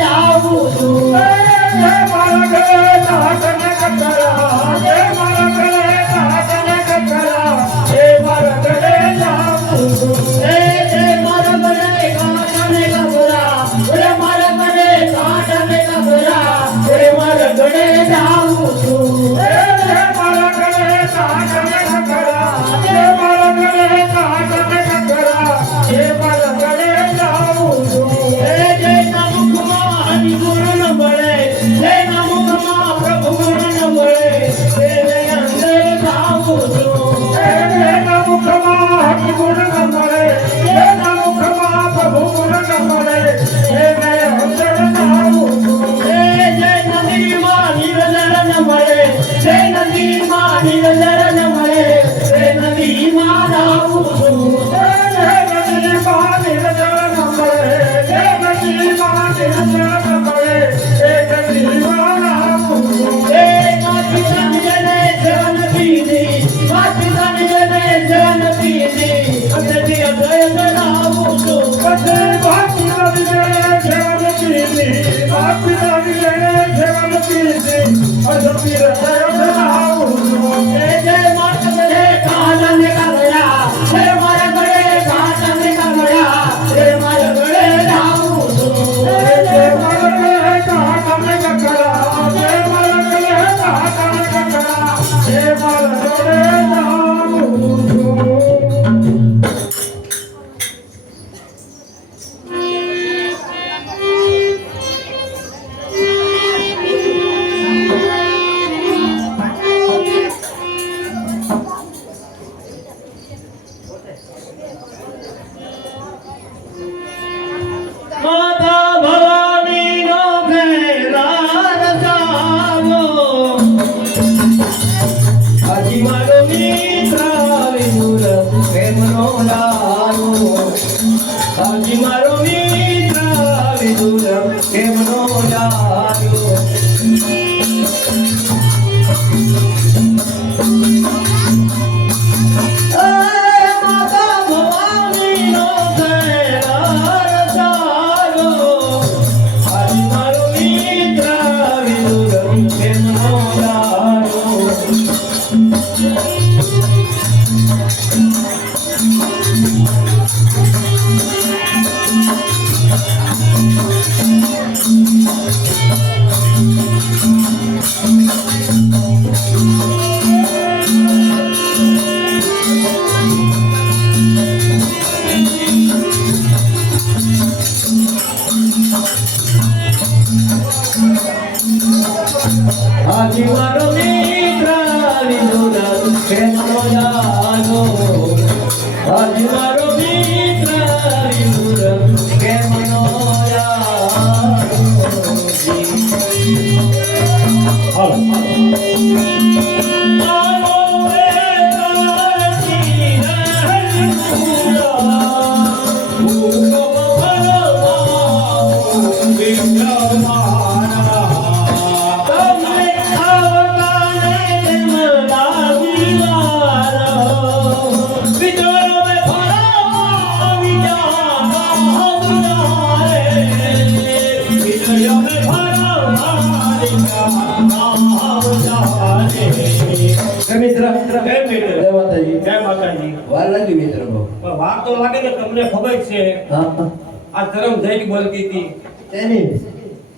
जाओ ગળે જાઉં છું મારા ગળે કાંટને કકરા મારા ગળે કાંટને કકરા મારા ગળે જાઉં છું જેના મુખમાં હરિ ગુણ ન મળે જેના મુખમાં પ્રભુ ગુણ ન મળે તેને અંદર જાઉં છું જેના મુખમાં હરિ ગુણ ન મળે જેના મુખમાં પ્રભુ ગુણ ન મળે એને અંદર જાઉં છું જય નદીમાં નિરંજન ન મળે જય નદીમાં નિરંજન ન મળે તે નદીમાં જાઉં છું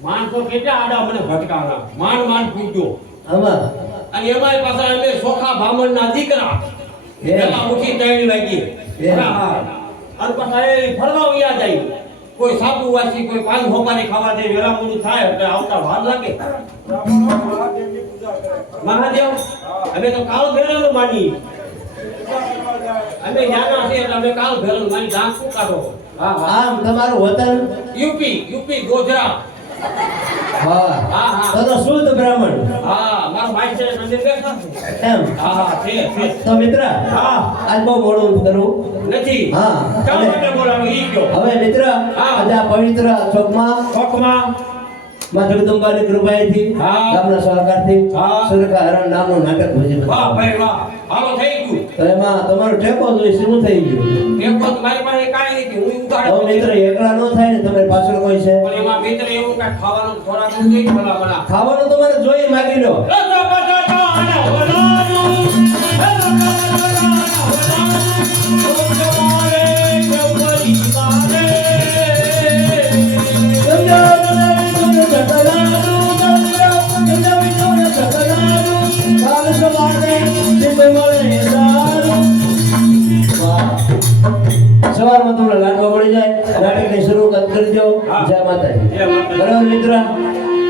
માણસો કેટલા આડા મને ભટકાણા માંડ માંડ પૂછ્યો અને એમાંય પાછા અમે સોખા બ્રાહ્મણ ના દીકરા પેલા ઉઠી 3 વાગી અને પાછા એ ફરવા વ્યા જાય કોઈ સાબુ વાસી કોઈ પાન હોપારી ખાવા દે વેલા મોડું થાય એટલે આવતા વાર લાગે મહાદેવ અમે તો કાળ ભેરવાનું માની અમે જાના છે એટલે અમે કાળ ભેરવાનું માની ડાન્સ શું કાઢો આમ તમારું વતન યુપી ગોધરા તો શુદ્ધ બ્રાહ્મણ મારો ભાઈ છે મંદિર બેઠા એમ છે તો મિત્ર આજ બહુ મોડું કરું નથી કામ માટે બોલાવો ઈ ગયો હવે મિત્ર આજે આ પવિત્ર ચોકમાં માં જગદંબાની કૃપાથી ગામના સહકારથી સુરકા હરણ નામનું નાટક ભજ્યું. વાહ ભાઈ વાહ, હાલો થઈ ગયું. તો એમાં તમારો ટેકો જોઈ શું થઈ ગયું? ટેકો તમારી પાસે કાઈ નથી, હું ઉતારે. તો મિત્ર એકલા નો થાય ને, તમારી પાછળ કોઈ છે? પણ એમાં મિત્ર એવું કાઈ ખાવાનું થોડા દૂધ ભલા ભલા. ખાવાનું તમારે જોઈ માગી લો. Thank you. મારા મિત્ર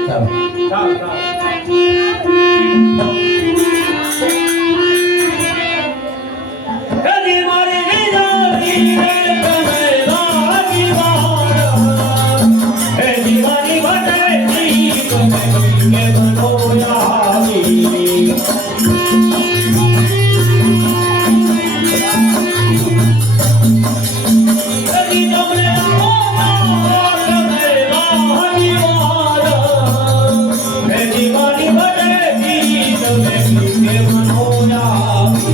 ચાલો ચાલ ચાલ કદી મારી વિદારી રે તમે લાગી વાર હે દીવાની વટે જી તમે કે બનો યારી કદી તમને ઓમા તમે લાગી વાર હે દીવાની વટે જી તમે કે બનો યારી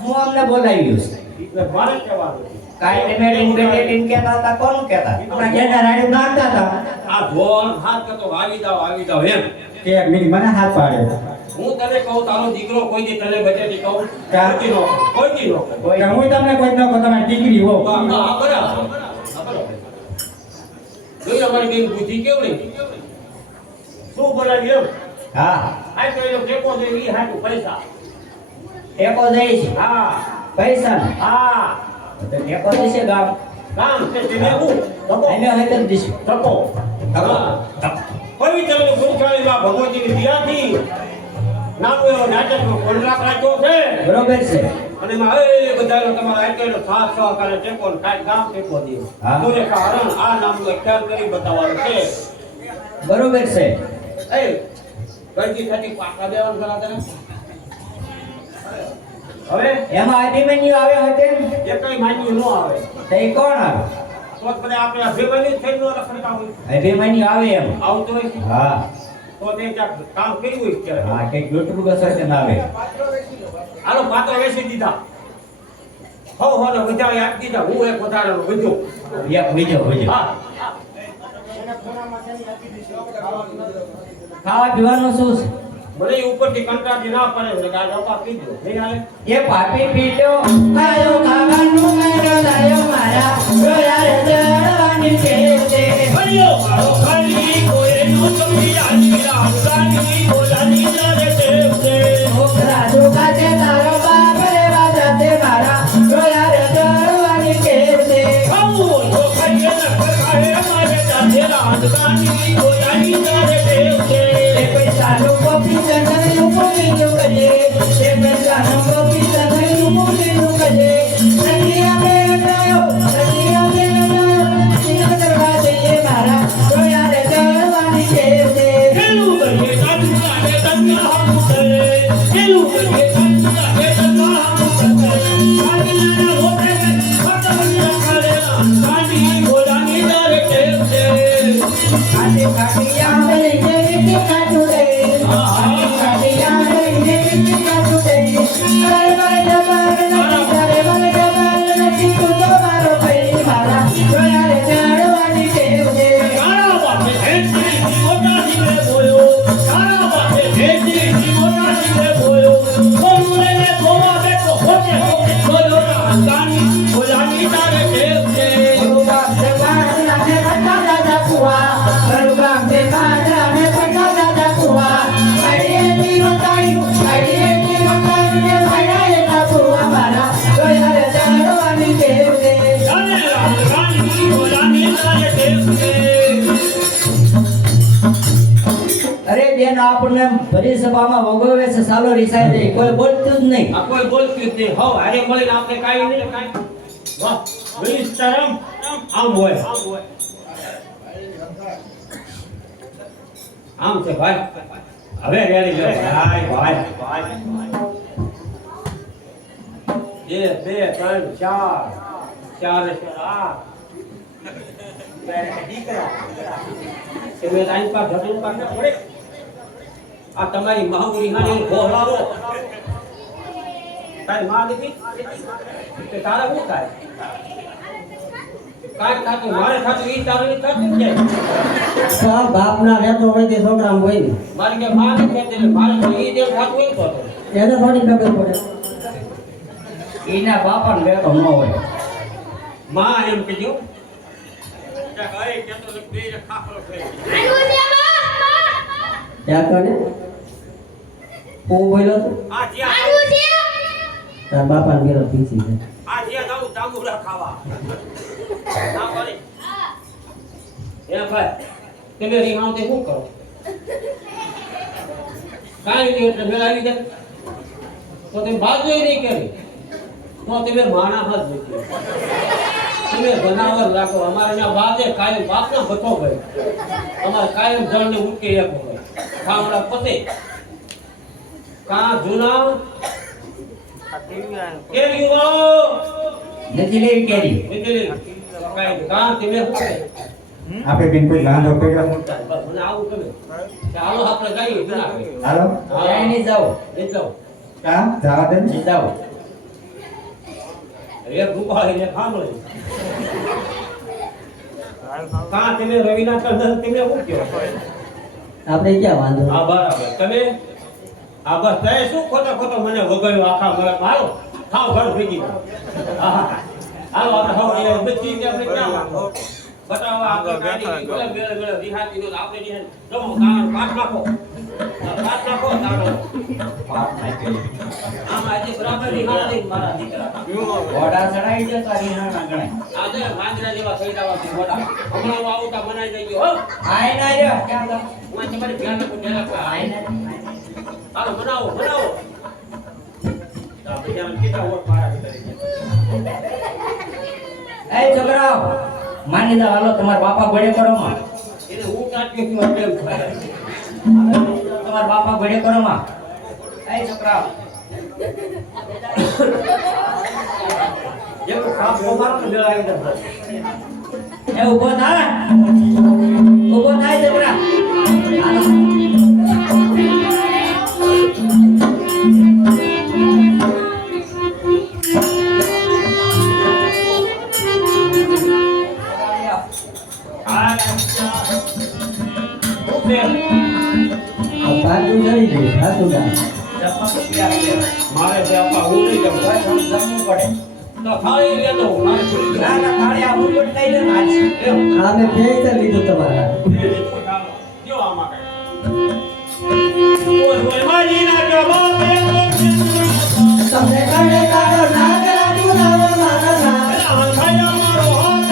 હું અમને બોલાવ્યું કાઈ મેડિન બેટેટિન કહેતા હતા કોણ કહેતા આપણા જેના રાડ્યું નાખતા હતા આ ભોન હાથ કરતો આવી જાવ એમ કે એક મિનિટ મને હાથ પાડ્યો હું તને કહું તારો દીકરો કોઈ દી તને બચેટી કહું ક્યાંથી નો કોઈ દી નો કે હું તમને કોઈ ન કહું તમારી દીકરી હો હા બરાબર જોઈ અમારી બેન બુદ્ધિ કેવડી શું બોલાવી એમ હા આ તો એનો ટેકો દેવી હાટું પૈસા ટેકો દઈશ હા પૈસા હા તો ટેકો દેશે ગામ કામ છે તેને હું ધકો એને હોય દઈશું ધકો હા પવિત્ર ગુરુચાળીમાં ભગવતીની દિયાથી નાનું એવો નાટકનો કોન્ટ્રાક્ટ રાખ્યો છે બરોબર છે અને એમાં એ બધાનો તમારા આઈટેનો સાથ સહકારે ટેકો ને કાંઈ કામ ટેકો દે હા. તુને કારણ આ નામનો ખ્યાલ કરી બતાવવાનું છે બરોબર છે એ ગણતી થતી પાકા દેવાનું ખરા તને હવે એમાં અભિમન્યુ આવ્યો હતો એ કઈ માન્યું ન આવે તો એ કોણ આવે તો જ બધા આપણે અભિમાની થઈ ન રખડતા હોય અભિમન્યુ આવે એમ આવતો હોય છે. હા તો તે ક્યાંક કામ કર્યું હોય ત્યારે હા કઈક લૂંટવું કસર કે ના આવે હાલો પાત્ર વેચી દીધા હો ને વધારે આપી દીધા હું એક વધારાનો વધ્યો એક બીજો બીજો હા ખાવા પીવાનું શું છે મને ઈ ઉપરથી કંટાળી ના પડે એટલે આ ડબ્બા પીધો નહીં હાલે એ પાપી પીટ્યો ખાયો ખાવાનું મેરો લાયો મારા રોયા રે જવાની છે હરિયો મારો ખાલી કોઈ નો સમજી આની રામદાની બોલાની જારે દેવ છે ઓખરા દુખા છે તારો બાપ રે વાજા તે મારા રોયા રે જવાની છે ખાવું તો ખાઈએ ન ખાએ મારે જાતે રામદાની બોલાની જારે દેવ છે એ પૈસાનો કોપી ચંદનનું કોપીનું કજે એ પૈસાનો કોપી ચંદનનું કોપીનું કજે નદીયા મે ગયો સિંહ કરવા જઈએ મારા રોયા રે જવાની છે કેવું કરીએ કાઢી કાઢે બેન આપણને ભરી સભામાં વગોવે છે સાલો રીસાય દે કોઈ બોલતું જ નહીં. આ કોઈ બોલતું જ નહીં. હવ હારે મળીને આપણે કાંઈ નહીં કાંઈ. વાહ વિસ્તારમ આમ હોય આમ છે ભાઈ. હવે રેડી ગયો ભાઈ ભાઈ. 1 2 3 4 4 તમે લાઈન પર ઘટન પર ના પડે. આ તમારી મહામુરી હાને બોલાવો. તારી માં લીધી તે તારે શું થાય? કાંઈ થાતું મારે થાતું ઈ તારે નહીં થતું જ જાય. સા બાપના રહેતો હોય તે છોકરામાં હોય ને મારે કે માં નથી એટલે મારે તો ઈ દેવ થાતું હોય તો એને થોડી ખબર પડે. એના બાપાને રહેતો ન હોય. માં એમ કીધું કે અરે કે તો બે ખાખરો થઈ. ત્યાં કને હું બોલ્યો તો આ જ્યાં તાર બાપાને ઘેરો પીછી છે. આ જ્યાં જાઉં તાંબુરા ખાવા. ના કરે. એ ભાઈ તમે રીહાવ તે શું કરો? કાંઈ નહીં એટલે મેળ આવી જાય તો તમે બાજુ નહીં કરી તો તમે માણા હાથ મૂકી. તમે જનાવર રાખો. અમારે ત્યાં બાજે કાયમ બાપના ભથ્થો ભાઈ. અમારે કાયમ જળને ઉટકી રાખો ભાઈ. ખાવડા પતે કા જૂના કેરી વાળો નથી લેવી કેરી. નીકળી કાંઈ કા તમે શું કરે? આપે બેન કોઈ ગાંધો કર્યો બસ મને આવું તમે ચાલો આપણે જઈએ જૂનાગઢ. હાલો ક્યાંય નહીં જાઓ. એટલો કામ જવા દે ને. નહીં જાઓ. એક રૂપા એને સાંભળે કા તમે રવિના ટંડન તમે શું કહો? આપણે ક્યાં વાંધો. આ બરાબર તમે આ બસ તે શું ખોટો ખોટો મને વગાડ્યો આખા મને મારો થાવ ઘર ભેગી હાલો આપણે હવે બધી રીતે આપણે ક્યાં વાંધો બતાવો આગળ ગાડી ગળે ગળે રિહાતી નો આપણે રિહાન જમો કાન પાટ નાખો તારો પાપ થાય કે આમ આજે બરાબર રિહાતી મારા દીકરા ઘોડા ચડાઈ દે તો રીહાણા ગણાય. આજે માંજરા જેવા થઈ જવા છે મોટા હમણાં આવતા બનાવી દઈ ગયો હો આય ના રે ક્યાં જાવ. હું તમારી ધ્યાન રાખું ધ્યાન રાખો આય ના. હાલો બનાવો આપણે જાણ કેટલા વોટ મારા એ છોકરાઓ માની દો હાલો તમારા બાપા ગોળે કરો માં. એને હું કાઢ્યો છું એટલે એમ થાય. તમારા બાપા ગોળે કરો માં. એ છોકરાઓ જેમ કામ કોમાર તો જલાવી દે એ ઊભો થાય છોકરા. હાલો. બાજુ જઈ દે સાચું ગામ. મારે તે આપા હું નહીં જાઉં જમવું પડે. તો ખાલી લેતો મારે થોડી ના ના ખાલી આ હું લઈ લે આજ. આમે ભેજ લીધું તમારા. જો આમાં કઈ ઓય મારી ના જવાબે તમને કાઢે કાઢો નાગરા પુરાવો મારા નામ. ખાયા મારો હાથ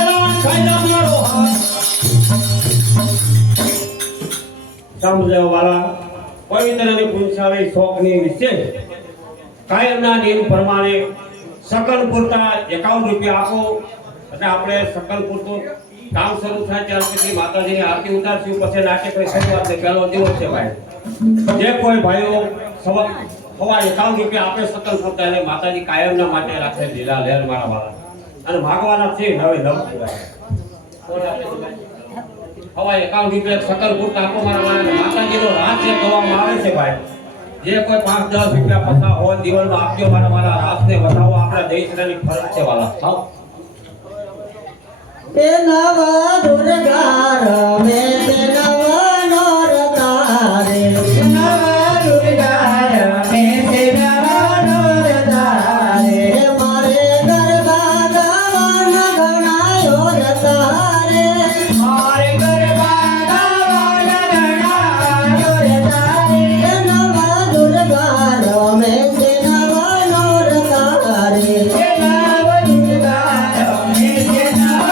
સમજે વાળા પવિત્રની પુંછાવી શોખની વિશેષ કાયમના નિયમ પ્રમાણે સકલ પૂરતા 51 રૂપિયા આપો એટલે આપણે સકલ પૂરતું કામ શરૂ થાય ત્યાર સુધી માતાજીની આરતી ઉતારશું પછી નાટક કોઈ શરૂઆત પહેલો દિવસ છે ભાઈ જે કોઈ ભાઈઓ સવા 51 રૂપિયા આપે સકલ પૂરતા એટલે માતાજી કાયમના માટે રાખે લીલા લહેર મારા વાળા અને ભાગવાના છે હવે લવ હવા 51 રૂપિયા સકલ પૂરતા આપો મારા વાળા માતાજીનો રાસ જે કહેવામાં આવે છે ભાઈ જે કોઈ 5-10 રૂપિયા પૈસા હોય દીવલમાં આપજો મારા વાળા રાસને વધાવો આપણા દેશની ફરજ છે વાળા થાવ તે નવા દુર્ગા રમે તે નવા નોરતારે. નવા દુર્ગા રમે તે નવા નોરતારે. મારે ગરબા ગાવાના ગણાયો રતારે. મારે ગરબા ગાવાના ગણાયો રતારે. નવા દુર્ગા રમે તે નવા નોરતારે. નવા દુર્ગા રમે તે નવા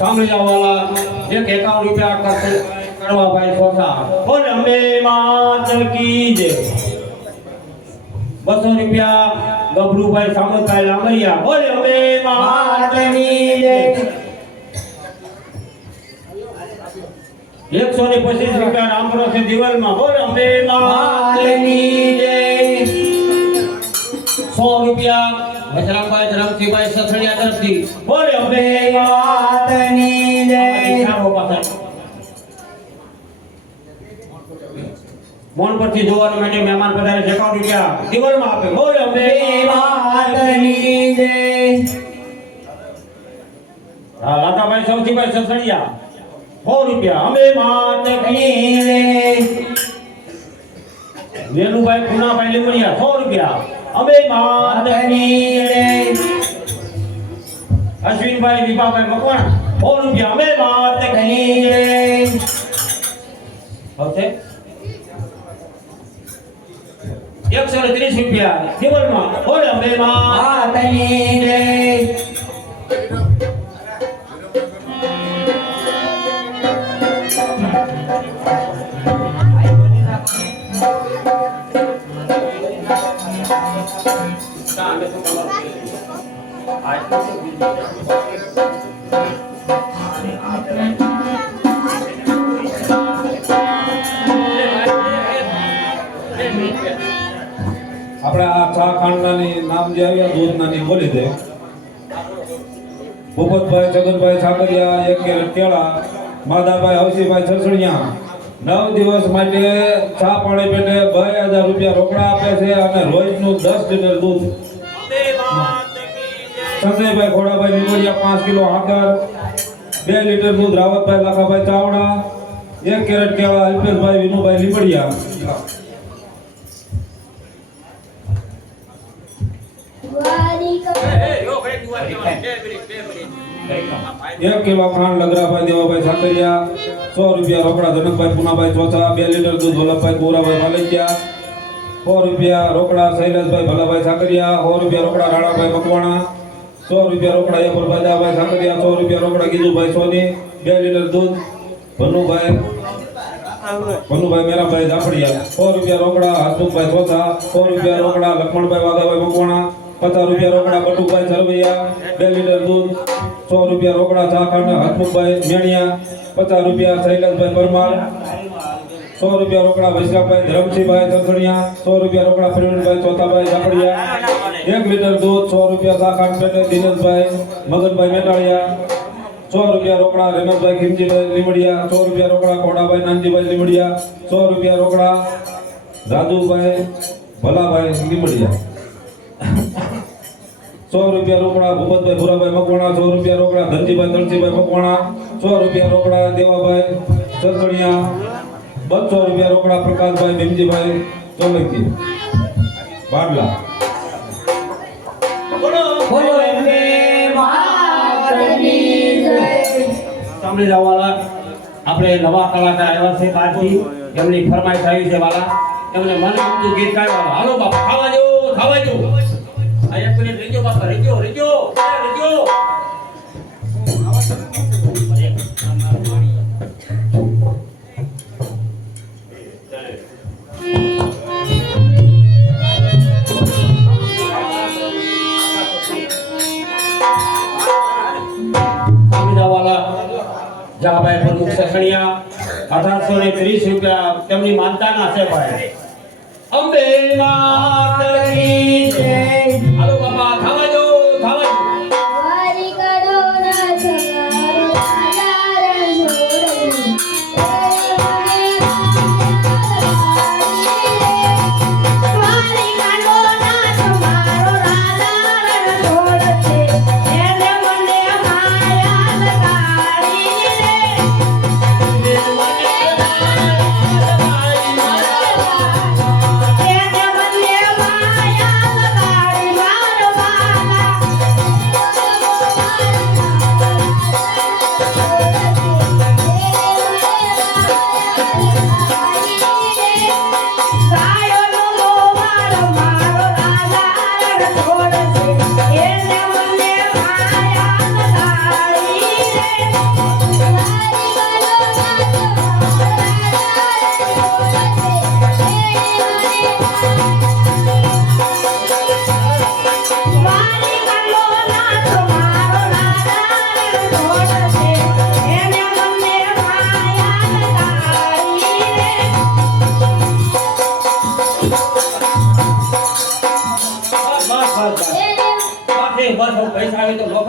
સાંભળી જાઓ વાલા, એક 51 રૂપિયા કરવા ભાઈ સોસા. બોલ અંબે માત કી જય. 200 રૂપિયા ગભરુભાઈ સામતભાઈ લાંબરિયા. બોલ અંબે માત કી જય. 125 રૂપિયા રામપુરો છે દિવાલમાં. બોલ અંબે માત કી જય. 100 રૂપિયા વજરામભાઈ ધરમસિંહભાઈ સથડિયા તરફથી. બોલ અંબે માત કી જય. મોન પરથી જોવાનું માટે મહેમાન પધારે છે 51 રૂપિયા દિવાલમાં આપે. બોલ અંબે માત કી જય. લાતાભાઈ સૌજીભાઈ સથડિયા 100 રૂપિયા. અંબે માત કી જય. વેલુભાઈ પુનાભાઈ લીમડિયા 100 રૂપિયા. અંબે માત કી જય. અશ્વિનભાઈ દીપાભાઈ મકવાણા 100 રૂપિયા. અંબે માત કી જય. ઓકે 130 રૂપિયા દિવાલમાં. બોલ અંબે માત કી જય. આપણે આ ચા ખાંડનાની નામ જે આવ્યા દૂધનાની બોલી દે. ભૂપતભાઈ છગનભાઈ સાકરિયા 1 કેરેટ કેળા. માધાભાઈ હવસીભાઈ સસણિયા 9 દિવસ માટે ચા પાણી પેટે 2000 રૂપિયા રોકડા આપે છે અને રોજનું 10 લીટર દૂધ. સંજયભાઈ ખોડાભાઈ લીમડિયા 5 કિલો હાકર 2 લીટર દૂધ. રાવતભાઈ લાખાભાઈ ચાવડા 1 કેરેટ કેળા. અલ્પેશભાઈ વિનુભાઈ લીમડિયા 1 કિલો ખાંડ લગરાભાઈ દેવાભાઈ સાકરિયા 100 રૂપિયા રોકડા. જનકભાઈ પુનાભાઈ ચોથા 2 લીટર દૂધ. વલ્લભભાઈ ગોરાભાઈ માલિકિયા 100 રૂપિયા રોકડા. શૈલેષભાઈ ભલાભાઈ સાકરિયા 100 રૂપિયા રોકડા. રાણાભાઈ મકવાણા 100 રૂપિયા રોકડા. યપુરભાઈ દાભાઈ સાકરિયા 100 રૂપિયા રોકડા. ગીજુભાઈ સોની 2 લીટર દૂધ. ભનુભાઈ મેરાભાઈ દાફડિયા 100 રૂપિયા રોકડા. હસમુખભાઈ ચોથા 100 રૂપિયા રોકડા. લક્ષ્મણભાઈ વાઘાભાઈ મકવાણા 50 રૂપિયા રોકડા. બટુભાઈ સરવૈયા 2 લીટર દૂધ. 100 રૂપિયા રોકડા. ચા ખાંડ હસમુખભાઈ મેણિયા 50 રૂપિયા. શૈલેષભાઈ પરમાર 100 રૂપિયા રોકડા. વૈશાખભાઈ ધરમસિંહભાઈ સસણિયા 100 રૂપિયા રોકડા. પ્રવીણભાઈ ચોથાભાઈ ઝાકડિયા 1 લીટર દૂધ. 100 રૂપિયા ચા ખાંડ પેટે. દિનેશભાઈ મગનભાઈ મેટાળિયા 100 રૂપિયા રોકડા. રેમતભાઈ ખીમજીભાઈ લીમડિયા 100 રૂપિયા રોકડા. કોડાભાઈ નાનજીભાઈ લીમડિયા 100 રૂપિયા રોકડા. રાજુભાઈ ભલાભાઈ લીમડિયા 100 રૂપિયા રોકડા. ભૂપતભાઈ ભુરાભાઈ મકવાણા 100 રૂપિયા રોકડા. ધનજીભાઈ ધનજીભાઈ મકવાણા 100 રૂપિયા રોકડા. દેવાભાઈ સસણિયા 200 રૂપિયા રોકડા. પ્રકાશભાઈ ભીમજીભાઈ ચોલકી બાડલા. બોલો અંબે માત કી જય. સાંભળી જાઓ વાલા, આપણે નવા કલાકાર આવ્યા છે કાલથી. એમની ફરમાઈશ આવી છે વાલા. એમને મને ગમતું ગીત ગાવા. હાલો બાપા ખાવા જો ખાવા જો. આ 1 મિનિટ રેજો બાપા રેજો રેજો રેજો. જહાભાઈ પ્રમુખ સસણિયા 1830 રૂપિયા તેમની માનતાના છે ભાઈ. અંબે માત કી જય. હાલો બાપા ખાવા જો ખાવા જો. વારી કરો ના સગારો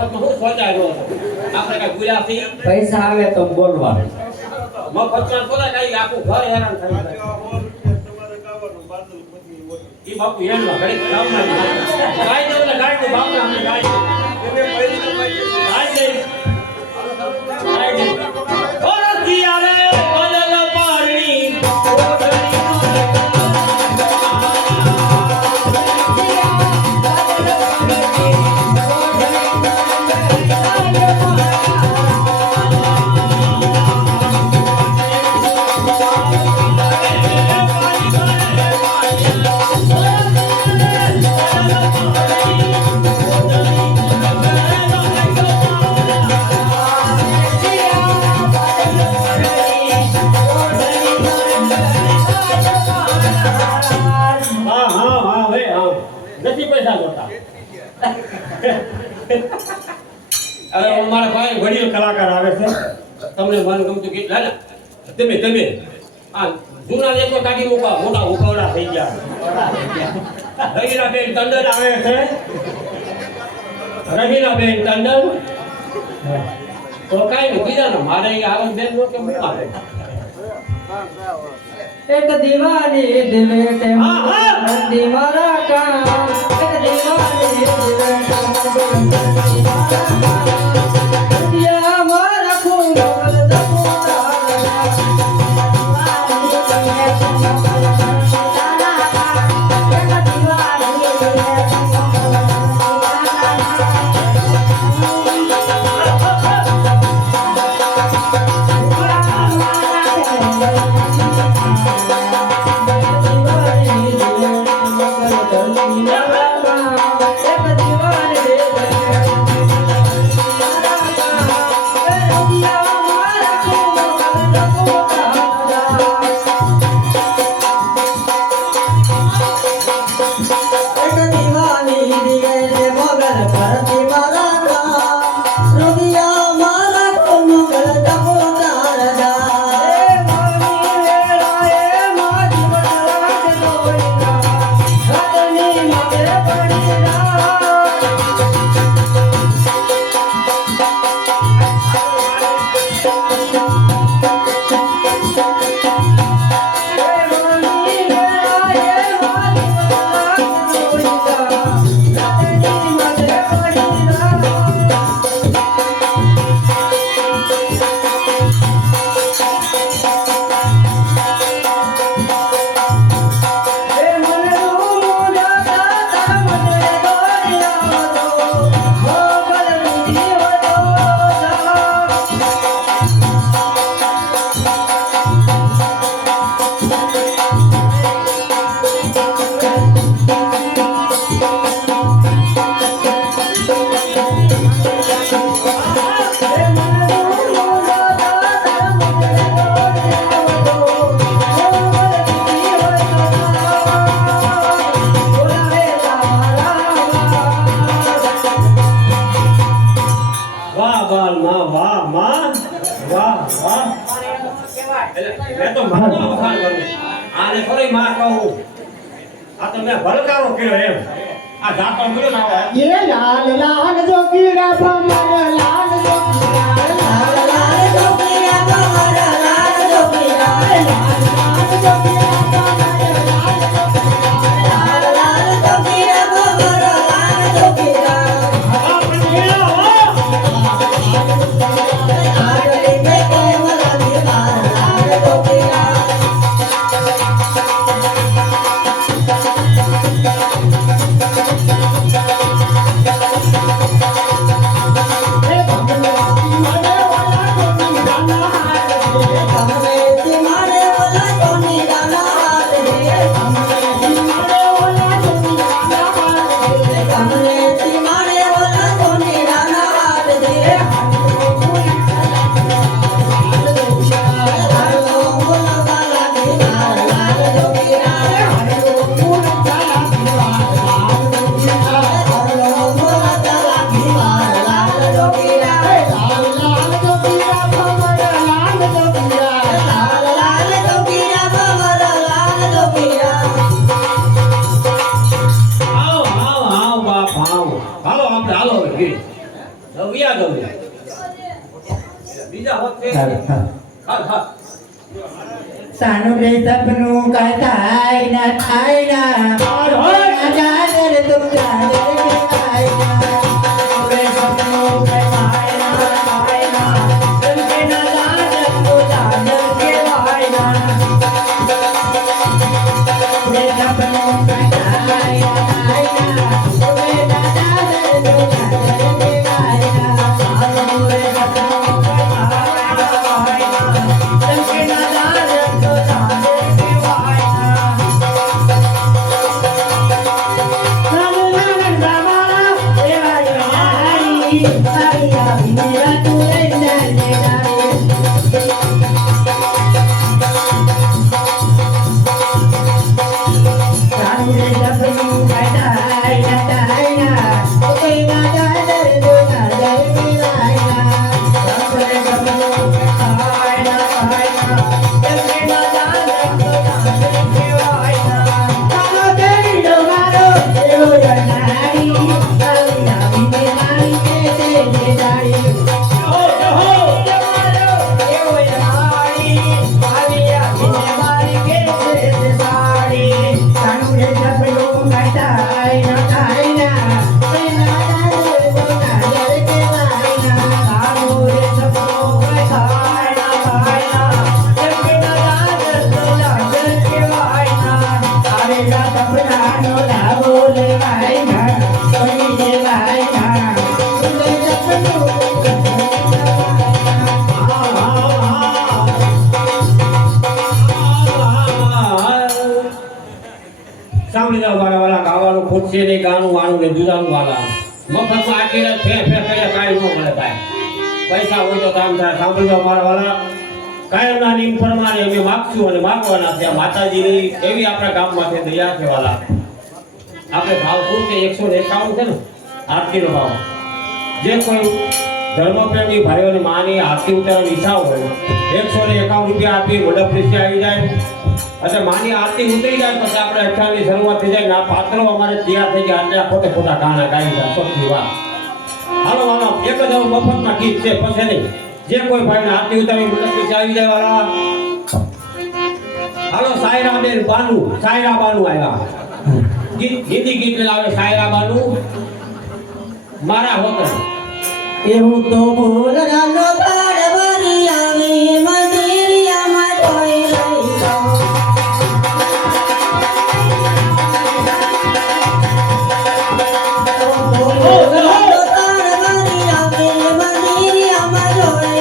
મફતમાં હું સોચાય રહ્યો છો આપણે કઈ ભૂલ્યા છીએ પૈસા આવે તો બોલવા મફતમાં થોડા કઈ આખું ઘર હેરાન થઈ જાય ઈ બાપુ એમના ઘરે કામના ગાય દે એટલે ગાય નું બાપના અમે ગાય ગાય દે ગાય દે ઓરતી આવે બદલ પારણી નથી પૈસા જોતા હવે અમારા ભાઈ વડીલ કલાકાર આવે છે તમને મન ગમતું ગીત લાલા તમે આ જૂના દેશો કાઢી મૂકા મોટા ઉકાવડા થઈ ગયા રહીલાબેન ટંડન આવે છે રહીલાબેન ટંડન તો કાંઈ નહીં બીજા ના મારે આવે બેન નો કેમ આવે એક દીવાની દિલે તે મંદી મારા કામ એક દીવાની દિલે તે દિયા મારા ખૂન મોગલ મેં તો માનો વખાણ કરું આને થોડી માં કહું આ તો મેં ભલકારો કર્યો એમ આ જાતો કર્યો ના હોય ये लाल लाल जोगीरा भमर लाल जोगीरा लाल लाल जोगीरा भमर लाल जोगीरा लाल लाल जोगीरा भमर लाल जोगीरा लाल लाल जोगीरा भमर लाल जोगीरा આપણે आगले में कोमल दीवार लाल जोगीरा ए भमर બીજા હોત તે હા. હાલ હાલ સાનું રે સપનું કા થાય ના થાય ના ના જાદર તુમ જાદર કે થાય ના રે સપનું કા થાય ના થાય ના તુમ કે ના જાદર તુમ જાદર કે થાય ના રે સપનું કા થાય ના થાય ના તુમ કે ના જાદર તુમ જાદર કે થાય ના સાનું રે સપનું કા થાય ના થાય ના તુમ કે ના જાદર સાંભળી જાઓ મારા વાલા ગાવાનું ખુદ છે ને ગાનું વાણું ને જુદાનું વાલા મફતમાં આખી રાત ફે ફે કર્યા કાંઈ ન મળે ભાઈ પૈસા હોય તો કામ થાય સાંભળી જાઓ મારા વાલા કાયમના નિયમ પ્રમાણે અમે માગશું અને માગવાના છે માતાજીની એવી આપણા ગામમાંથી દયા છે વાલા આપણે ભાવ શું છે 151 છે ને આરતીનો ભાવ જે કોઈ ધર્મપ્રેમી ભાઈઓની માની આરતી ઉતારવાની ઈચ્છા હોય 151 રૂપિયા આપી મંડપ નીચે આવી જાય એટલે માની આરતી ઉતરી જાય પછી આપણે 58 ની શરૂઆત થઈ જાય ના પાત્રો અમારે તૈયાર થઈ ગયા એટલે ખોટે ખોટા ગાણા ગાઈ જાય સૌથી વાત હાલો વાલો એક જ મફતમાં ગીત છે પછી નહીં જે કોઈ ભાઈને આરતી ઉતારી મંડપ નીચે આવી જાય વાલા હાલો સાયરા બાનુ આવ્યા હિન્દી ગીત લાવે સાયરા બાનુ મારા હોતર એવું તો બોલરાનો કાળવારી આવે મંદિરિયામાં કોઈ લઈ જાઓ બોલરાનો કાળવારી આવે મંદિરિયામાં જોઈ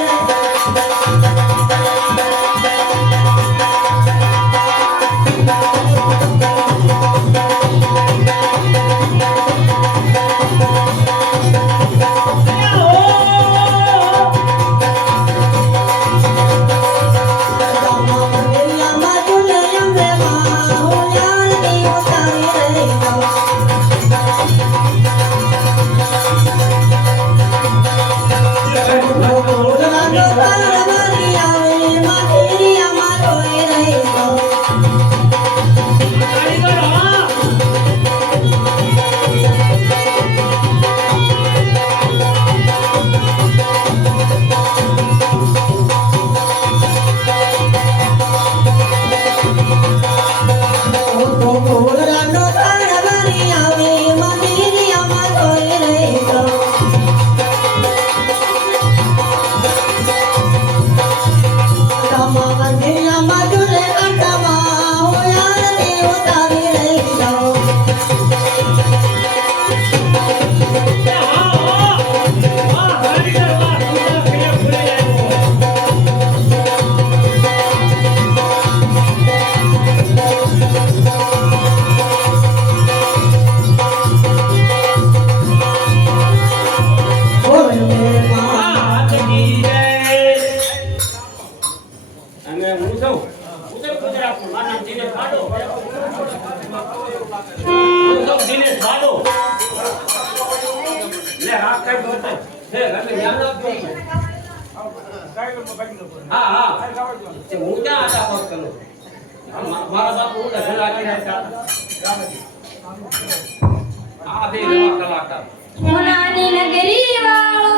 સોનાની નગરી વાળો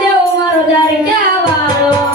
દેવ મારો દર ક્યાં વાળો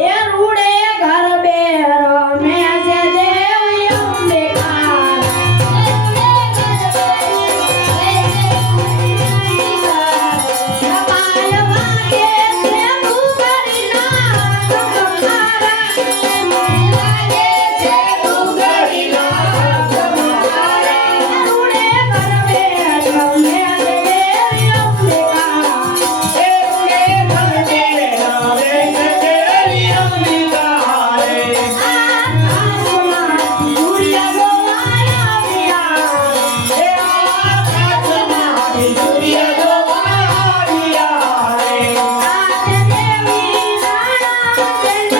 એ રૂડે ઘર બેરો મેં છે દેવ અંબિકા કપાળ વાગે છે ભૂગરીના કમકારા લાગે છે ભૂગરીના કમકારા રૂડે ઘર બેરો મેં છે દેવ અંબિકા એ રૂડે ઘર બેરો મેં છે દેવ અંબિકા રે આકાશમાં સૂર્ય ગોવાયા વિયા એ આકાશમાં સૂર્ય ગોવાયા વિયા રે આજ દેવી રાણા જય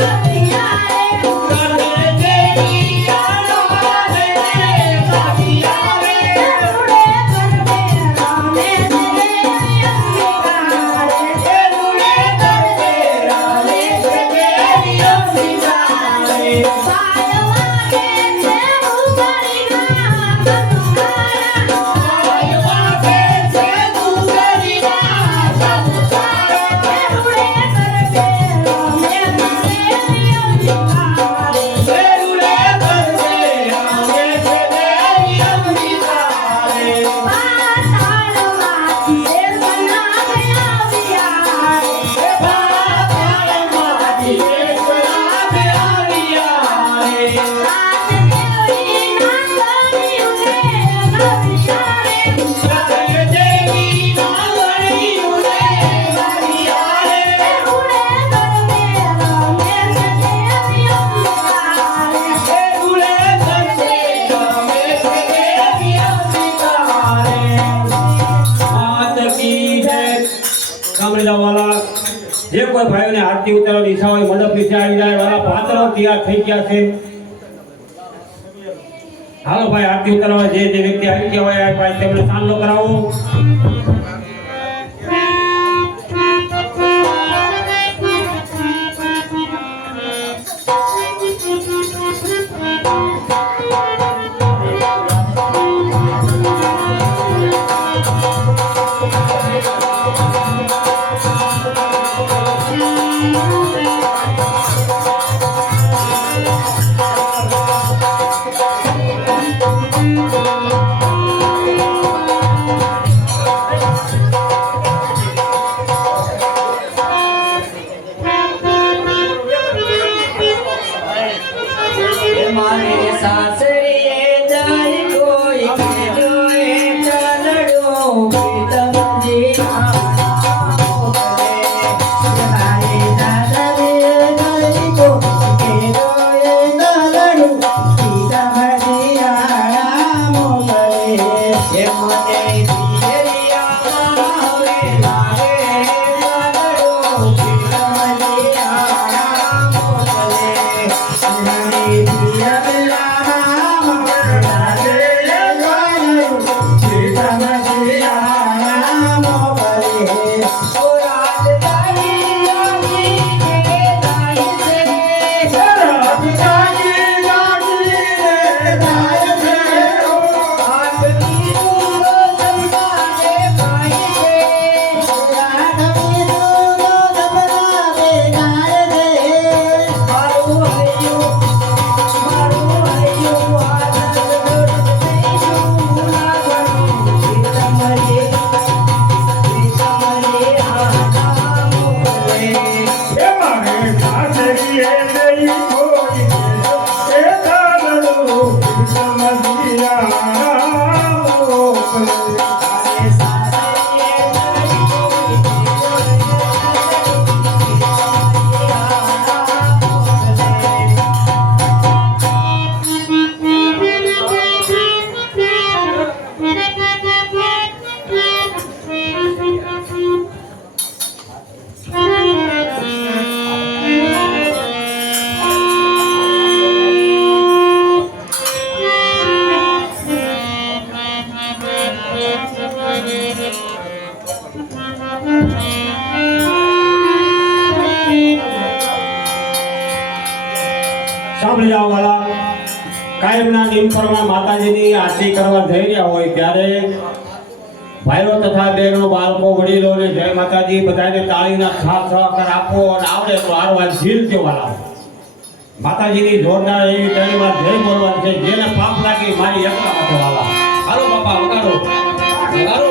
રવિયા રે કર દેવી રાણા જય રવિયા રે રૂડે ઘર બેરો મેં છે દેવ અંબિકા રે રૂડે ઘર બેરો મેં છે દેવ અંબિકા રે પાય વાગે છે ભૂગરીના કમકારા પાય વાગે છે ભૂગરીના કમકારા રૂડે ઘર બેરો મેં છે દેવ અંબિકા રે રૂડે ઘર બેરો મેં છે દેવ અંબિકા રે પાતાળમાં દેવના ગયા વિયા રે પાતાળમાં દેવના ગયા વિયા રે આજ દેવી નાગણી ઉને ગવિયા રે આજ દેવી નાગણી ઉને ગવિયા રે રૂડે ઘર બેરો મેં છે દેવ અંબિકા રે રૂડે ઘર બેરો મેં છે દેવ અંબિકા રે માત કી જય કામરેજા વાલા જે કોઈ ભાઈઓને આરતી ઉતારવાની ઈચ્છા હોય મંડપ નીચે આવી જાય વાલા પાત્રો તૈયાર થઈ ગયા છે હાલો ભાઈ આરતી ઉતારવા જે વ્યક્તિ આવી ગયા હોય આ ભાઈ તેમને સામનો કરાવો મારે સાસરીએ જાય કોઈ કે જોએ ચાલડો પ્રીતમજી મારે સાસરીએ જાય કોઈ કે જોએ ચાલડો પ્રીતમજી મોકલે એ મને પિયરિયા હવે લાગે ચાલડો પ્રીતમજી એ મારે સાસરીએ જઈ કોઈ સાંભળી જાઓ વાલા, કાયમના નિયમ પ્રમાણે માતાજીની આરતી કરવા જઈ રહ્યા હોય ત્યારે ભાઈઓ તથા બહેનો, બાળકો, વડીલોને જય માતાજી બધાને તાળીના સાથ સહકાર આપો અને આવડે તો હારવા ઝીલ વાલા. માતાજીની જોરદાર એવી ત્રણ વાર જય બોલવાની છે. જેને પાપ લાગી મારી એકલા માટે વાલા. હાલો બાપા વગાડો વગાડો.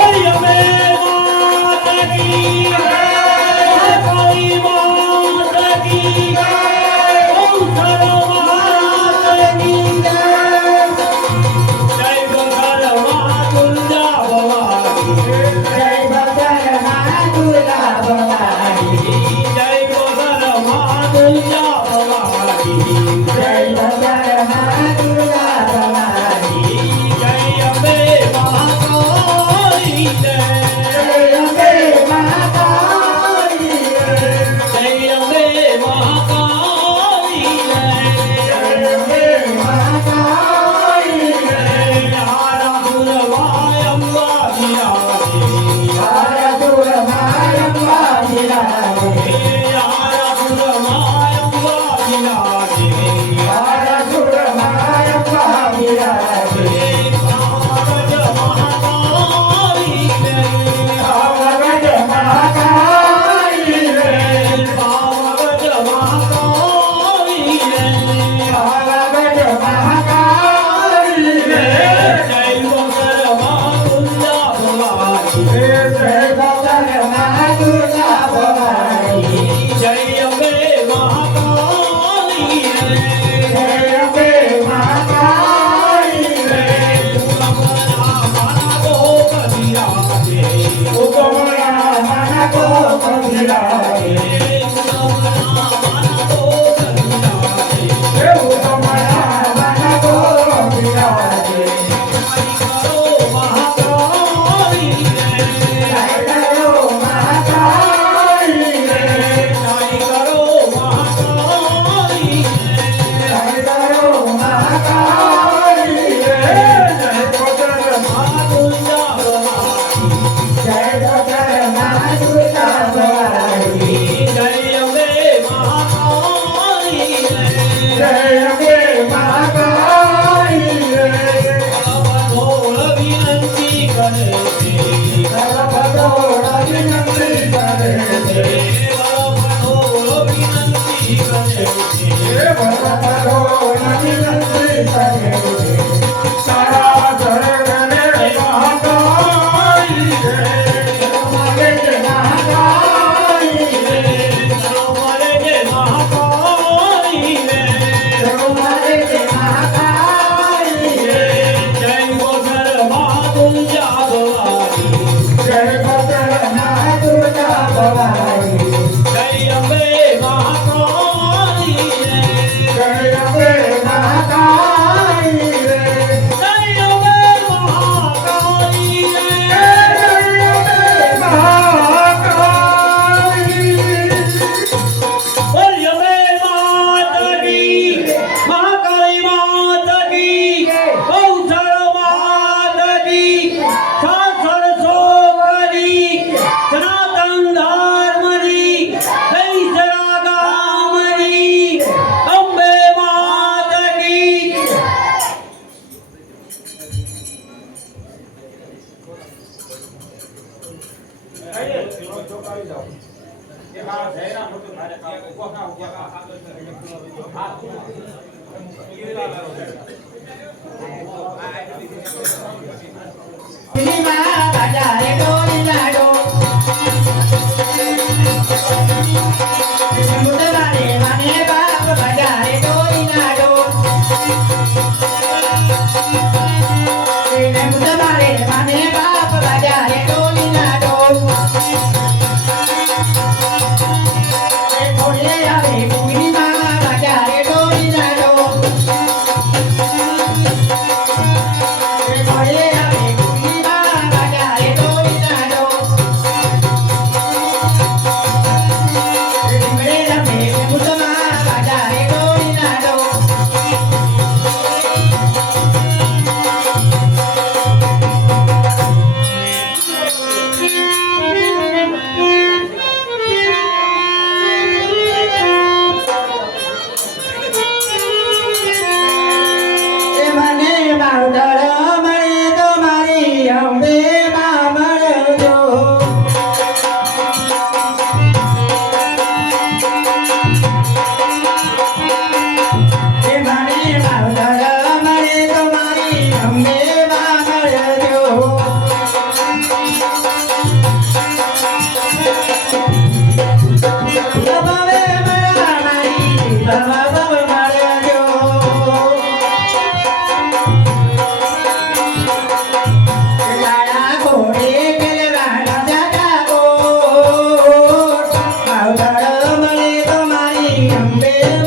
ઓય અમે માતાજી કાળી માતાજી ઓ સરો માતાજી જય ગંગા માતુંજા ભવાની જય બગર માતુલા ભવાની જય ગંગા માતુંજા ભવાની જય બગર માતુલા ભવાની જય અંબે મહાકાળી જય અંબે મહાકાળી જય અંબે મહાકાળી જય અંબે મહાકાળી આરાધુરવાય અંબા વિરાજે આરતુર માયંબા વિરાજે આરાધુરવાય અંબા વિરાજે આરતુર માયંબા વિરાજે પાવન મહાકાળી જય આવગડ મહાકાળી રે પાવન મહાકાળી જય આવગડ મહાકાળી રે જય ગોકર માતુંજા ભવાની જય બગર માતુલા ભવાની જય અંબે મહાકાળી જય અંબે મહાકાળી રે ઉગમણા મન કો કબીરાએ ઉગમણા મન કો કબીરાએ જય કરો મહાકાળી રે જય કરો મહાકાળી રે જય બગર જય બગર માતુલા ભવાની જય અંબે મહાકાળી રે જય સર્વભગોળ વિનંતી કરે છે સર્વભગોળ વિનંતી કરે છે સારા ધરણે મહાકાળી રે મહાકાળી રે મહાકાળી રે જય ગોધર માતુંજા ભવાની જય બગર માતુલા ભવાની જય અંબે મહાકાળી રે જય અંબે મહાકાળી રે જય અંબે મહાકાળી રે બોલ અંબે માતાજી મહાકાળી માતાજી ગૌચર માતાજી સાસર સોકરી સનાતન ધર્મની દૈસરા ગામની અંબે માતાજી બજારે ડોલી લાડો મુદવારે મને બાપ બજારે ડોલી લાડો મુદવારે મને બાપ બજારે ડોલી લાડો ઓલે આવે ડુંગળી માં બજારે ડોલી લાડો ઓલે આવે ડુંગળી માં બજારે ડોલી અંબે